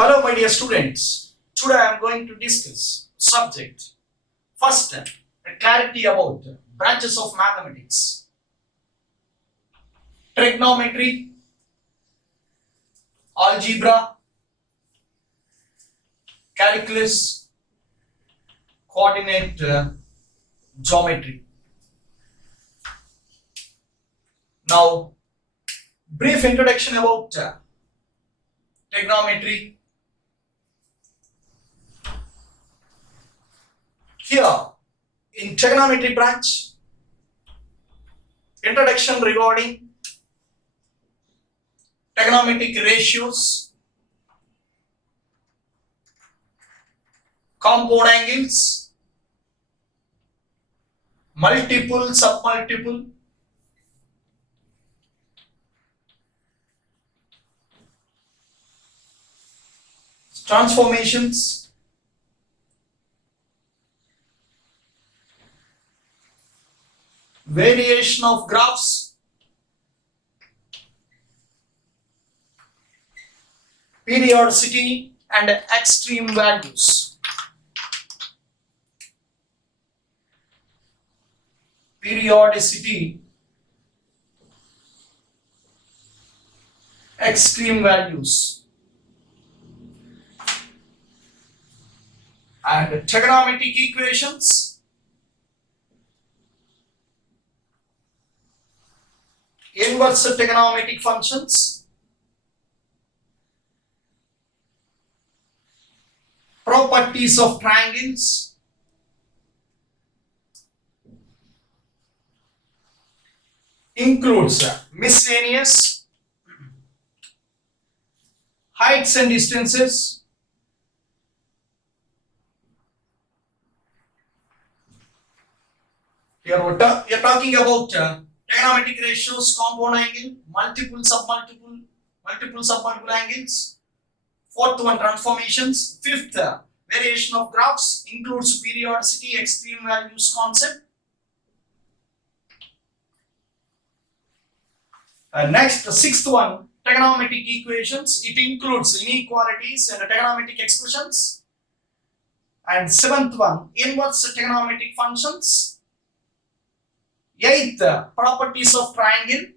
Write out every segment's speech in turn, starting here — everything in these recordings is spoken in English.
Hello my dear students, today I am going to discuss subject. First, a clarity about branches of mathematics. Trigonometry, algebra, calculus, coordinate geometry. Now, brief introduction about trigonometry. Here, in trigonometry branch, introduction regarding trigonometric ratios, compound angles, multiple, submultiple, transformations, variation of graphs, periodicity and extreme values. Periodicity, extreme values, and trigonometric equations, inverse trigonometric functions, properties of triangles, includes miscellaneous, heights and distances, here we are talking about trigonometric ratios, compound angle, multiple submultiple angles. Fourth one, transformations. Fifth, variation of graphs, includes periodicity, extreme values concept. Next, sixth one, trigonometric equations. It includes inequalities and trigonometric expressions. And seventh one, inverse trigonometric functions. Eighth, properties of triangle.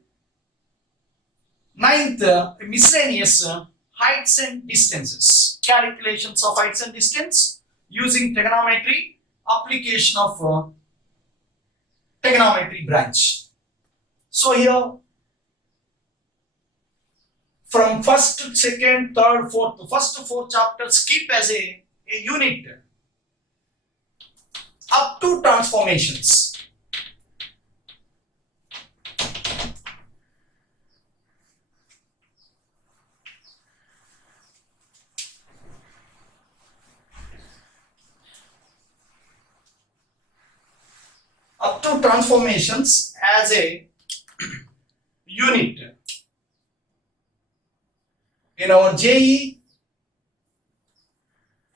Ninth, miscellaneous, heights and distances. Calculations of heights and distance using trigonometry. Application of trigonometry branch. So here, from first, second, third, fourth, the first four chapters keep as a unit up to transformations. Up to transformations as a unit. In our JE,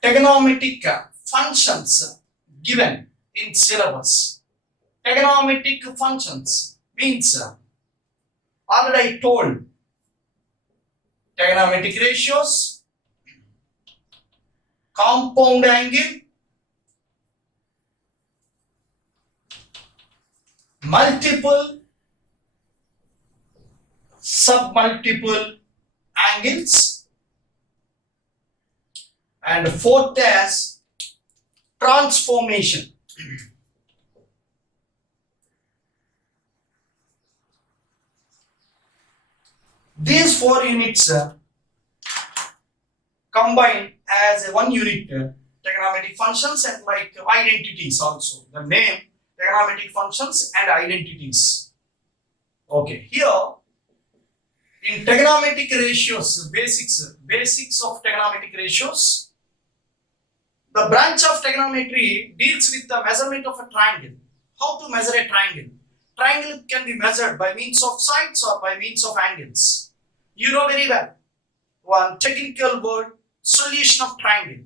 trigonometric functions given in syllabus. Trigonometric functions means, already I told, trigonometric ratios, compound angle, multiple, submultiple angles, and fourth as transformation. These four units combined as one unit, trigonometric functions and like identities also. The name trigonometric functions and identities. Okay, here in trigonometric ratios, basics of trigonometric ratios, the branch of trigonometry deals with the measurement of a triangle. How to measure a triangle? Triangle can be measured by means of sides or by means of angles. You know very well one technical word, solution of triangle.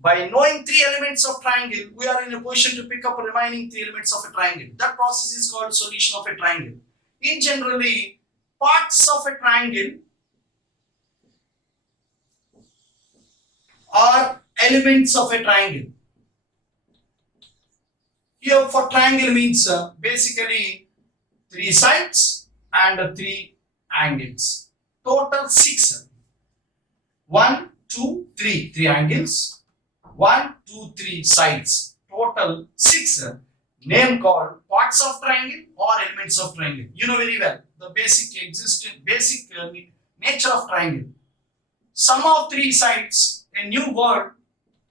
By knowing three elements of triangle, we are in a position to pick up remaining three elements of a triangle. That process is called solution of a triangle. In generally, parts of a triangle are elements of a triangle. Here for triangle means basically 3 sides and 3 angles. Total 6. 1, 2, 3. 3 angles. 1, 2, 3 sides. Total 6. Name called parts of triangle or elements of triangle. You know very well the basic nature of triangle. Sum of 3 sides, a new word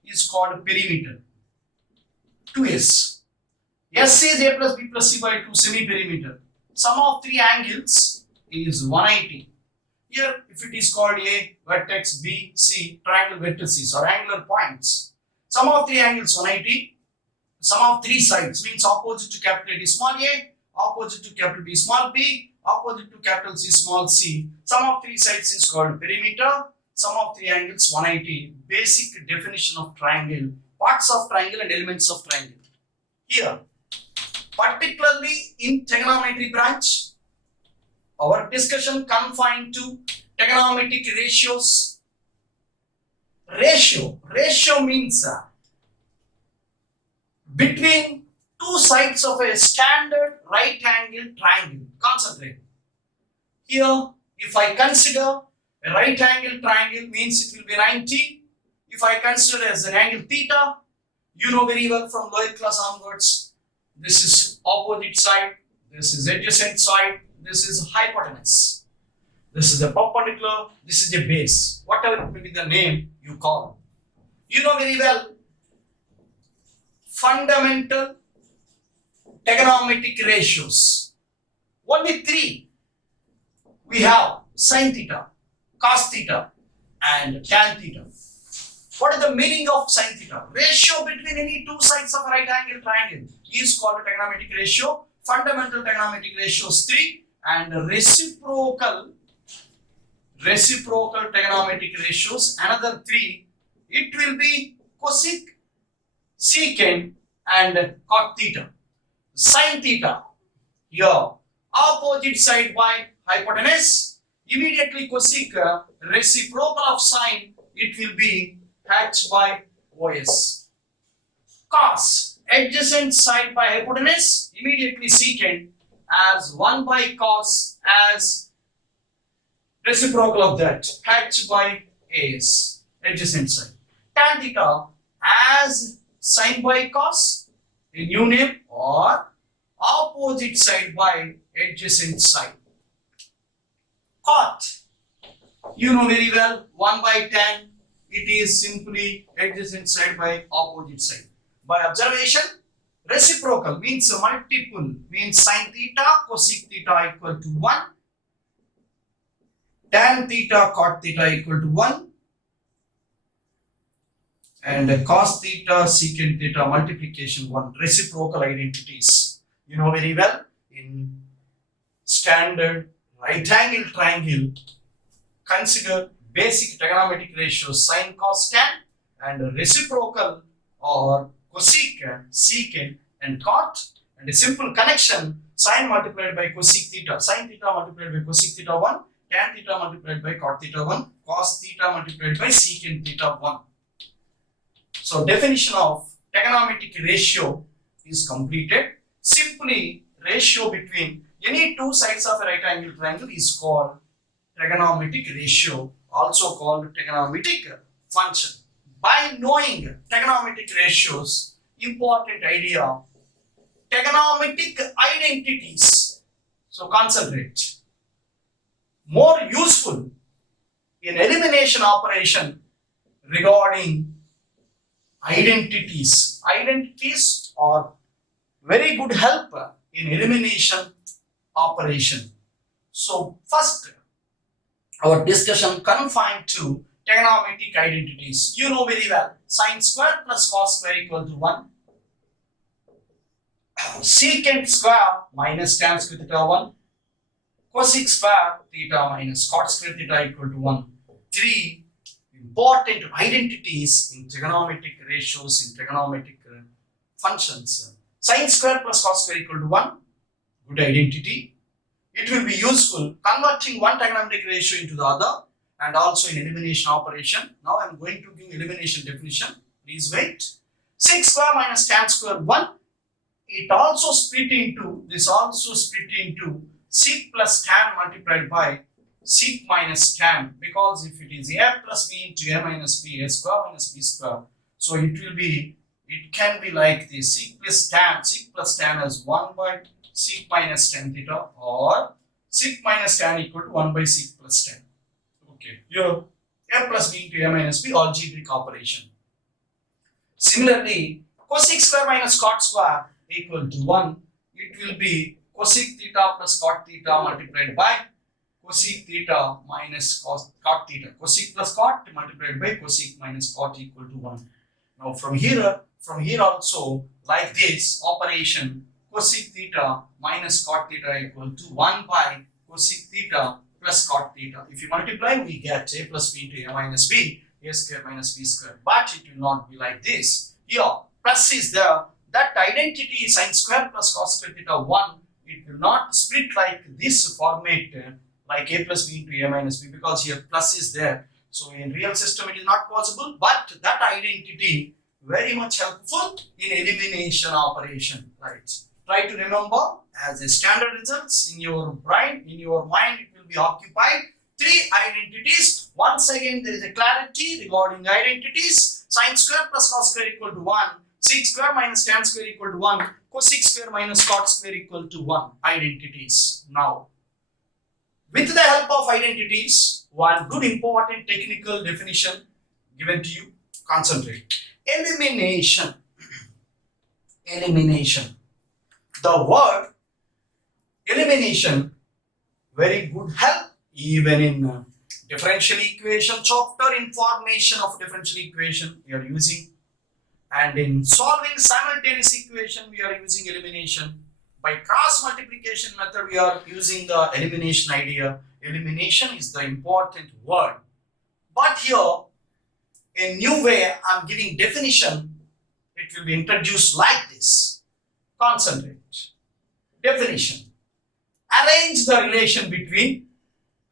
is called perimeter. 2s. S is a plus b plus c by 2 semi-perimeter. Sum of 3 angles is 180. Here, if it is called A, vertex, B, C, triangle vertices or angular points. Sum of 3 angles 180. Sum of 3 sides means opposite to capital A small a, opposite to capital B small b, opposite to capital C small c. Sum of 3 sides is called perimeter. Sum of 3 angles 180. Basic definition of triangle, parts of triangle and elements of triangle. Here, particularly in trigonometry branch, our discussion confined to trigonometric ratios. Ratio means between 2 sides of a standard right angle triangle. Concentrate. Here, if I consider a right angle triangle means it will be 90. If I consider as an angle theta, you know very well from lower class onwards, this is opposite side, this is adjacent side, this is hypotenuse, this is a perpendicular, this is a base. Whatever it may be the name you call. You know very well fundamental trigonometric ratios. Only 3 we have: sin theta, cos theta and tan theta. What is the meaning of sin theta? Ratio between any 2 sides of a right angle triangle is called a trigonometric ratio. Fundamental trigonometric ratios 3 and reciprocal trigonometric ratios another 3. It will be cosec, secant and cot theta. Sin theta, here opposite side by hypotenuse, immediately cosec, reciprocal of sine, it will be h by os. Cos, adjacent side by hypotenuse, immediately secant as 1 by cos as reciprocal of that, h by as, adjacent side. Tan theta as sin by cos, a new name, or opposite side by adjacent side. Cot, you know very well, 1 by tan, it is simply adjacent side by opposite side. By observation, reciprocal means multiple, means sin theta, cosec theta equal to 1, tan theta, cot theta equal to 1, and cos theta, secant theta multiplication 1, reciprocal identities. You know very well, in standard right angle triangle, consider basic trigonometric ratios sin, cos, tan, and reciprocal or cosec, secant and cot, and a simple connection: sin multiplied by cosec theta, sin theta multiplied by cosec theta 1, tan theta multiplied by cot theta 1, cos theta multiplied by secant theta 1. So definition of trigonometric ratio is completed. Simply ratio between any 2 sides of a right angle triangle is called trigonometric ratio, also called trigonometric function. By knowing trigonometric ratios, important idea, trigonometric identities. So concentrate. More useful in elimination operation regarding identities. Identities are very good help in elimination operation. So first, our discussion confined to trigonometric identities. You know very well, sin square plus cos square equal to 1, secant square minus tan square theta 1, cosec square theta minus cot square theta equal to 1. 3 important identities in trigonometric ratios, in trigonometric functions. Sin square plus cos square equal to 1, good identity. It will be useful converting one trigonometric ratio into the other, and also in elimination operation. Now I am going to give elimination definition. Please wait. Sec square minus tan square 1. It also split into, sec plus tan multiplied by sec minus tan, because if it is a plus b into a minus b, a square minus b square, so it can be like this, sec plus tan is 1 by sec minus tan theta, or sec minus tan equal to 1 by sec plus tan. Okay, here a plus b into a minus b, algebraic operation. Similarly, cosec square minus cot square equal to 1. It will be cosec theta plus cot theta multiplied by cosec theta minus cot theta. Cosec plus cot multiplied by cosec minus cot equal to 1. Now from here also, like this operation, cosec theta minus cot theta equal to 1 by cosec theta plus cot theta. If you multiply, we get a plus b into a minus b, a square minus b square. But it will not be like this. Here, plus is there. That identity sin square plus cos square theta 1, it will not split like this format, like a plus b into a minus b, because here plus is there. So in real system it is not possible, but that identity very much helpful in elimination operation, right? Try to remember as a standard results in your brain, in your mind, it will be occupied 3 identities. Once again, there is a clarity regarding identities. Sin square plus cos square equal to 1, sec square minus tan square equal to 1, cosec square minus cot square equal to 1 identities. Now, with the help of identities, one good important technical definition given to you. Concentrate. Elimination. Elimination. The word elimination, very good help even in differential equation chapter, in formation of differential equation we are using, and in solving simultaneous equation we are using elimination. By cross multiplication method we are using the elimination idea. Elimination is the important word. But here, a new way I am giving definition, it will be introduced like this. Concentrate. Definition. Arrange the relation between,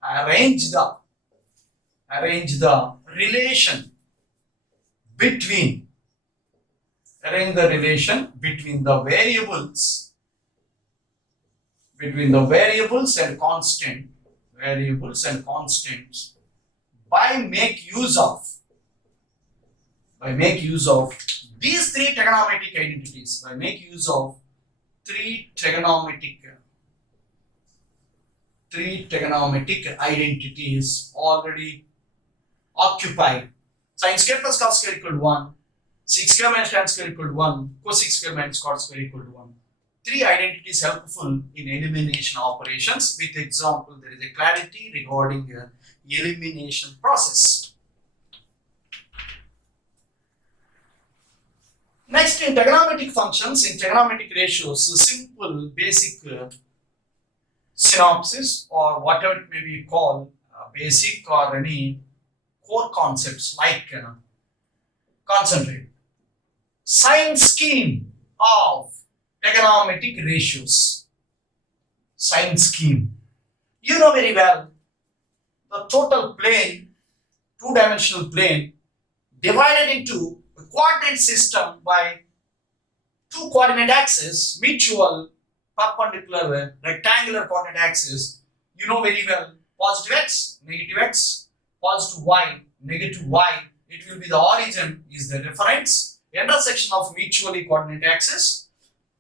arrange the relation between the variables and constants by make use of these 3 trigonometric identities, by make use of 3 trigonometric identities already occupied. Sin square plus cos square equal to 1, sec square minus tan square equal to 1, cosec square minus cot square equal to 1. 3 identities helpful in elimination operations. With example, there is a clarity regarding elimination process. Next, in trigonometric functions, in trigonometric ratios, simple basic synopsis, or whatever it may be called, basic or any core concepts like concentrate. Sign scheme of trigonometric ratios. Sign scheme. You know very well the total plane, 2-dimensional plane, divided into a coordinate system by 2 coordinate axes, mutual, perpendicular, rectangular coordinate axis. You know very well, positive x, negative x, positive y, negative y. It will be the origin is the reference, intersection of mutually coordinate axis.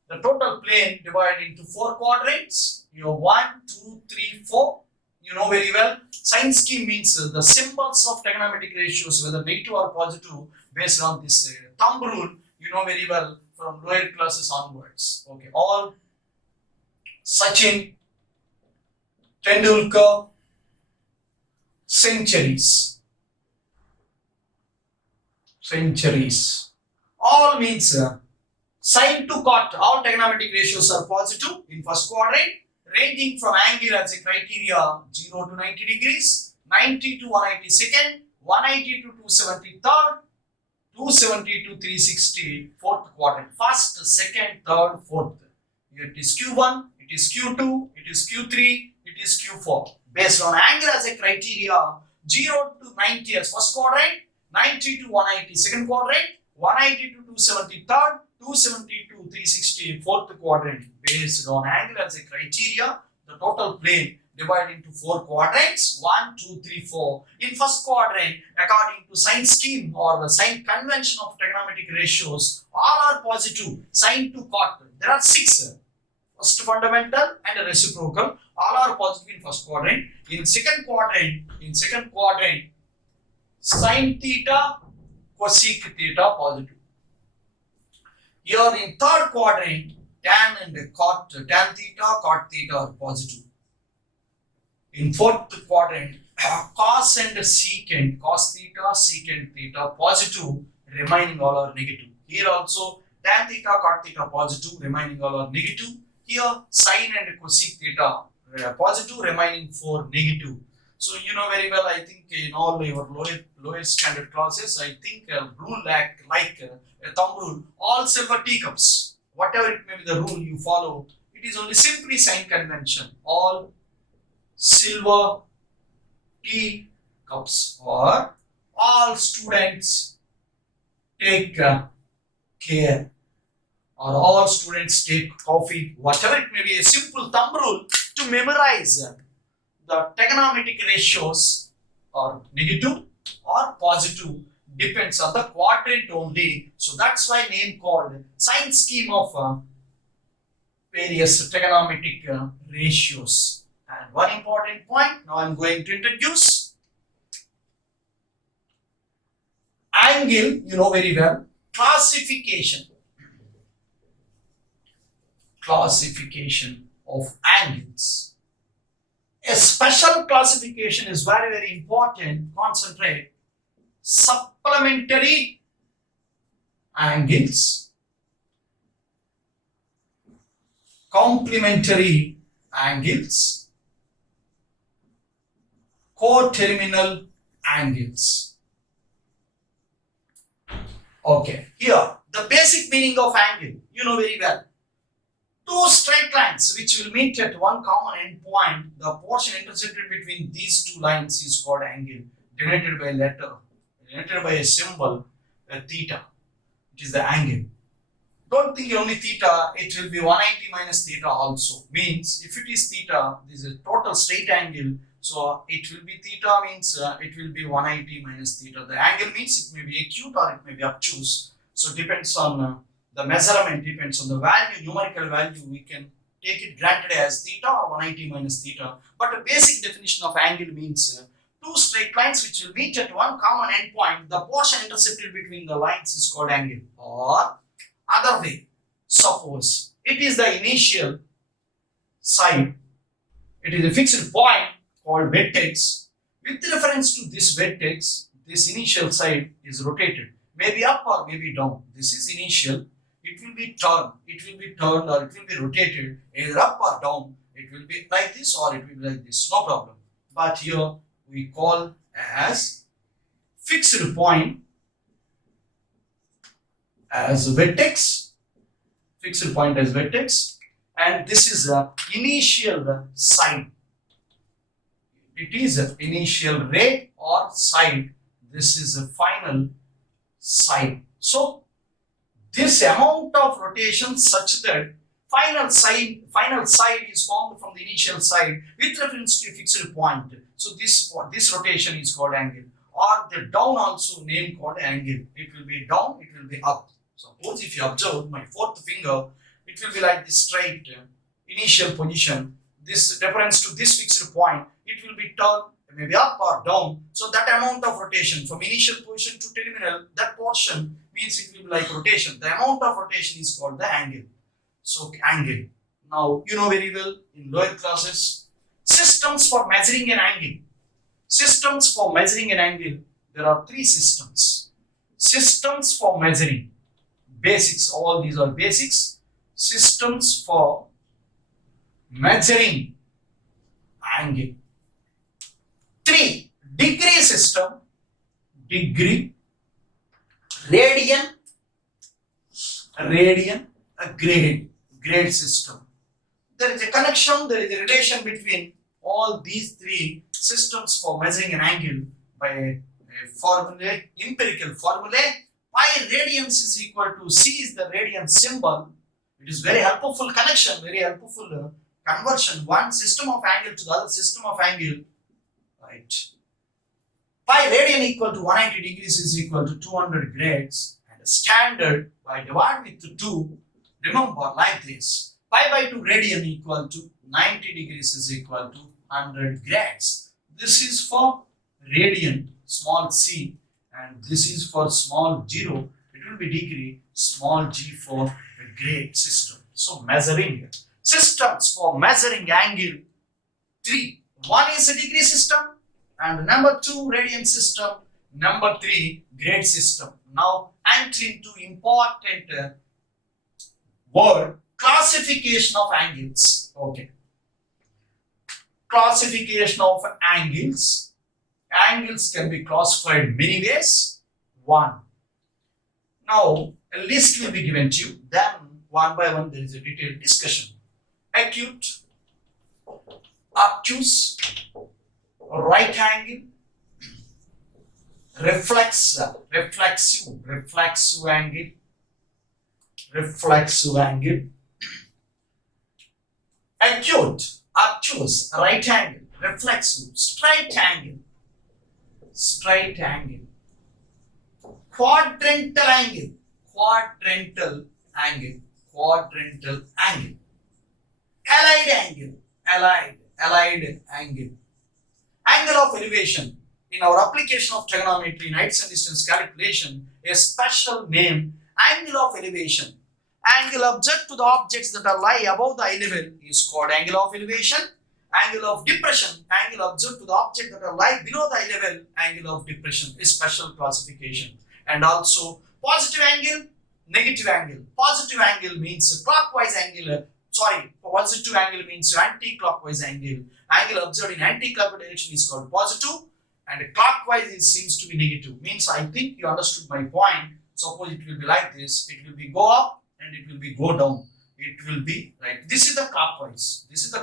The total plane divided into 4 quadrants. You have 1, 2, 3, 4. You know very well. Sign scheme means the symbols of trigonometric ratios, whether negative or positive, based on this thumb rule. You know very well from lower classes onwards. Okay, all Sachin, Tendulkar, centuries. All means sin to cot. All trigonometric ratios are positive in first quadrant, ranging from angle as a criteria 0 to 90 degrees, 90 to 180 second, 180 to 270 third, 270 to 360 fourth quadrant. First, second, third, fourth. It is Q1, it is Q2, it is Q3, it is Q4. Based on angle as a criteria, 0 to 90 as first quadrant, 90 to 180 second quadrant, 180 to 270 third, 270 to 360 fourth quadrant. Based on angle as a criteria, the total plane divided into 4 quadrants, 1, 2, 3, 4. In first quadrant, according to sign scheme or the sign convention of trigonometric ratios, all are positive. Sine to cot. There are 6. First fundamental and a reciprocal. All are positive in first quadrant. In second quadrant, sine theta, cosec theta positive. Here in third quadrant, tan and cot, tan theta, cot theta are positive. In fourth quadrant, cos and secant, cos theta, secant theta positive, remaining all are negative. Here also tan theta, cot theta positive, remaining all are negative. Here sine and cosec theta positive, remaining 4 negative. So you know very well, I think in all your lower standard classes, I think a rule like a thumb rule, all silver teacups, whatever it may be the rule you follow, it is only simply sign convention. All silver teacups, or all students take care, or all students take coffee, whatever it may be, a simple thumb rule to memorize the trigonometric ratios are negative or positive, depends on the quadrant only. So that's why name called sign scheme of various trigonometric ratios. And one important point now I'm going to introduce. Angle, you know very well. Classification of angles. A special classification is very important. Concentrate. Supplementary angles, complementary angles, coterminal angles. Okay, here the basic meaning of angle, you know very well. Two straight lines which will meet at one common end point, the portion intersected between these two lines is called angle, denoted by a letter, denoted by a symbol, a theta. It is the angle. Don't think only theta, it will be 180 minus theta also. Means if it is theta, this is a total straight angle, so it will be theta means it will be 180 minus theta. The angle means it may be acute or it may be obtuse. So depends on the measurement, depends on the value, numerical value, we can take it granted as theta or 180 minus theta. But the basic definition of angle means two straight lines which will meet at one common end point, the portion intercepted between the lines is called angle. Or other way, suppose it is the initial side, it is a fixed point called vertex. With reference to this vertex, this initial side is rotated, maybe up or maybe down. This is initial, it will be turned or it will be rotated either up or down. It will be like this or it will be like this, no problem. But here we call as fixed point as vertex, fixed point as vertex, and this is the initial side. It is an initial ray or side. This is a final side. So this amount of rotation such that final side is formed from the initial side with reference to a fixed point. So this rotation is called angle. Or the down also name called angle. It will be down, it will be up. Suppose if you observe my fourth finger, it will be like this straight initial position. This reference to this fixed point, it will be turned maybe up or down. So that amount of rotation from initial position to terminal, that portion means it will be like rotation. The amount of rotation is called the angle. So angle. Now you know very well in lower classes, systems for measuring an angle. Systems for measuring an angle, there are three systems. Systems for measuring, basics, all these are basics. Systems for measuring angle. 3. Degree system, degree, radian, a grade system. There is a connection, there is a relation between all these three systems for measuring an angle by a formula, empirical formula. Pi radians is equal to C is the radian symbol. It is very helpful connection, very helpful conversion. One system of angle to the other system of angle. Right. Pi radian equal to 180 degrees is equal to 200 grades. And standard by dividing with 2. Remember like this. Pi by 2 radian equal to 90 degrees is equal to 100 grades. This is for radian, small c, and this is for small 0. It will be degree, small g for a grade system. So measuring systems for measuring angle 3. One is a degree system, and number 2 radian system, number 3 grade system. Now entering to important word, classification of angles. Okay. Classification of angles. Angles can be classified many ways. 1. Now a list will be given to you. Then one by one there is a detailed discussion. Acute, obtuse, right angle, reflexive angle, acute, obtuse, right angle, reflexive, straight angle, quadrantal angle, allied angle, angle of elevation. In our application of trigonometry in heights and distance calculation, a special name, angle of elevation. Angle observed to the objects that are lie above the eye level is called angle of elevation. Angle of depression, angle observed to the object that are lie below the eye level, angle of depression is special classification. And also positive angle, negative angle. Positive angle means clockwise angle. Positive angle means anti-clockwise angle. Angle observed in anti-clockwise direction is called positive, and clockwise seems to be negative. Means I think you understood my point. Suppose it will be like this. It will be go up and it will be go down. It will be like this is the clockwise. This is the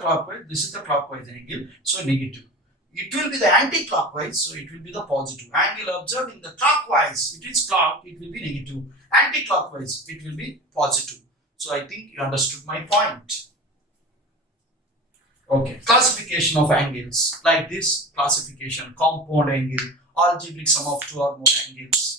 clockwise angle. So negative. It will be the anti-clockwise. So it will be the positive. Angle observed in the clockwise. It is clock. It will be negative. Anti-clockwise. It will be positive. So I think you understood my point. Okay. Classification of angles. Like this classification. Compound angle. Algebraic sum of two or more angles.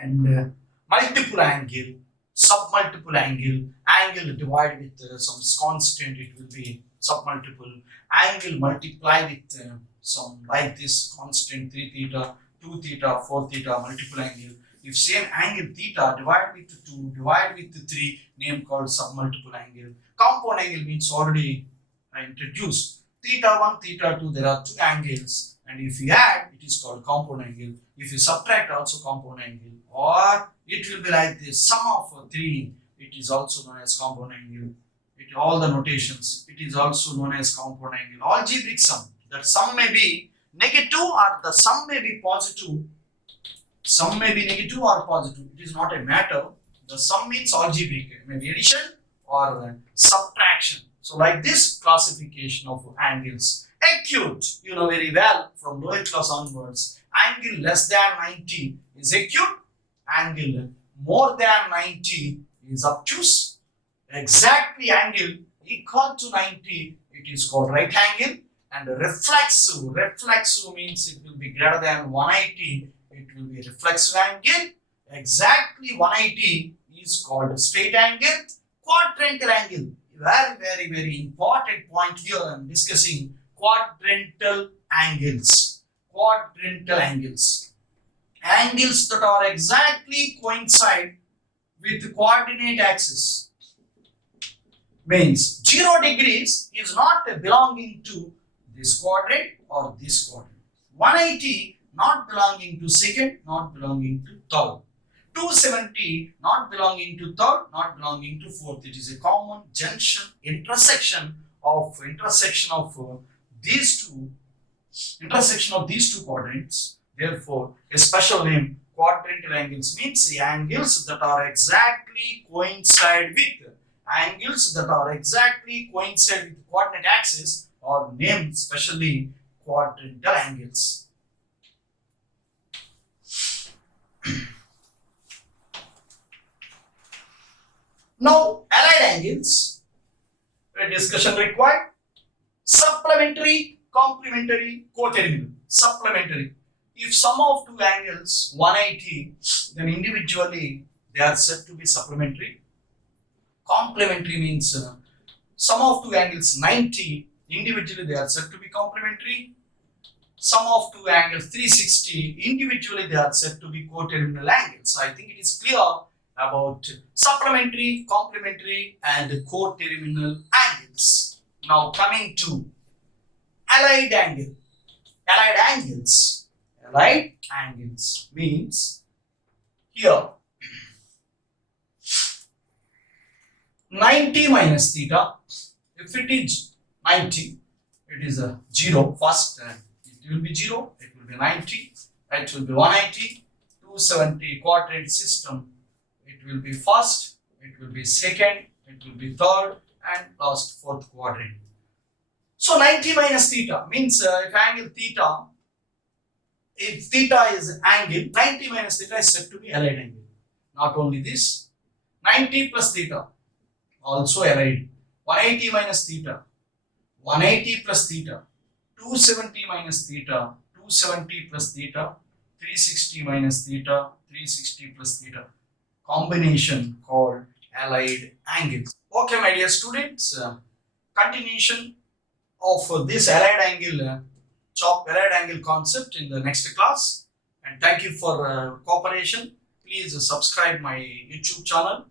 And multiple angle. Submultiple angle. Angle divided with some constant. It will be submultiple. Angle multiply with some like this constant 3 theta, 2 theta, 4 theta, multiple angle. If same angle theta divided with 2, divided with 3, name called submultiple angle. Compound angle means already I introduced. Theta 1, theta 2, there are two angles, and if you add, it is called compound angle. If you subtract, also compound angle. Or it will be like this, sum of 3, it is also known as compound angle. All the notations, it is also known as compound angle. Algebraic sum, that sum may be negative or the sum may be positive. Sum may be negative or positive. It is not a matter. The sum means algebraic. It may be addition or subtraction. So like this classification of angles. Acute, you know very well from lower class onwards. Angle less than 90 is acute. Angle more than 90 is obtuse. Exactly angle equal to 90, it is called right angle. And reflexive means it will be greater than 180, it will be a reflexive angle. Exactly 180 is called straight angle. Quadrantal angle, very important point here. I am discussing quadrantal angles. Angles that are exactly coincide with the coordinate axis. Means 0 degrees is not belonging to this quadrant or this quadrant. 180 not belonging to second, not belonging to third. 270 not belonging to third, not belonging to fourth. It is a common junction, intersection of these two quadrants. Therefore, a special name quadrantal angles means the angles that are exactly coincide with the coordinate axis or named specially quadrantal angles. Now, allied angles, a discussion required. Supplementary, complementary, coterminal. Supplementary. If sum of two angles 180, then individually they are said to be supplementary. Complementary means sum of two angles 90, individually they are said to be complementary. Sum of two angles 360, individually they are said to be coterminal angles. I think it is clear about supplementary, complementary and coterminal angles. Now coming to allied angle. Allied angles. Allied angles means here 90 minus theta. If it is 90, it is a 0 first, and it will be 0, it will be 90, it will be 180, 270 quadrant system. It will be first, it will be second, it will be third, and last fourth quadrant. So 90 minus theta means if angle theta, if theta is angle, 90 minus theta is said to be allied angle. Not only this, 90 plus theta also allied. 180 minus theta, 180 plus theta, 270 minus theta, 270 plus theta, 360 minus theta, 360 plus theta. Combination called allied angles. Okay, my dear students, continuation of this allied angle concept in the next class. And thank you for cooperation. Please subscribe my YouTube channel